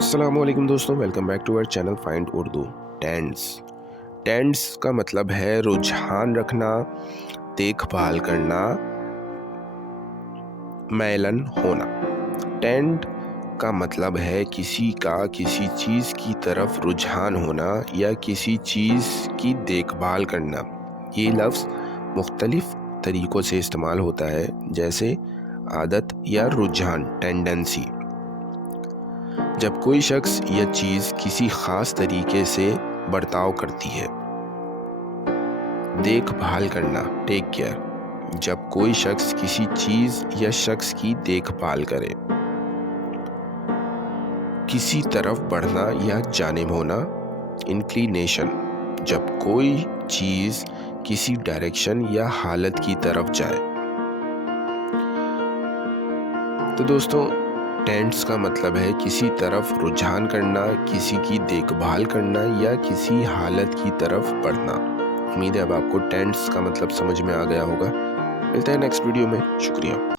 अस्सलामुअलैकुम दोस्तों, welcome back to our channel find Urdu. Tense tense का मतलब है रुझान रखना, देखभाल करना, मैलन होना। टेंड का मतलब है किसी का किसी चीज़ की तरफ रुझान होना या किसी चीज़ की देखभाल करना। ये लफ्ज़ मुख्तलिफ तरीक़ों से इस्तेमाल होता है, जैसे आदत या रुझान टेंडेंसी। जब कोई शख्स या चीज़ किसी ख़ास तरीके से बर्ताव करती है। देखभाल करना टेक केयर, जब कोई शख्स किसी चीज़ या शख्स की देखभाल करे। किसी तरफ बढ़ना या जानिब होना इंक्लिनेशन, जब कोई चीज़ किसी डायरेक्शन या हालत की तरफ जाए। तो दोस्तों, टेंस का मतलब है किसी तरफ रुझान करना, किसी की देखभाल करना या किसी हालत की तरफ बढ़ना। उम्मीद है अब आपको टेंस का मतलब समझ में आ गया होगा। मिलते हैं नेक्स्ट वीडियो में। शुक्रिया।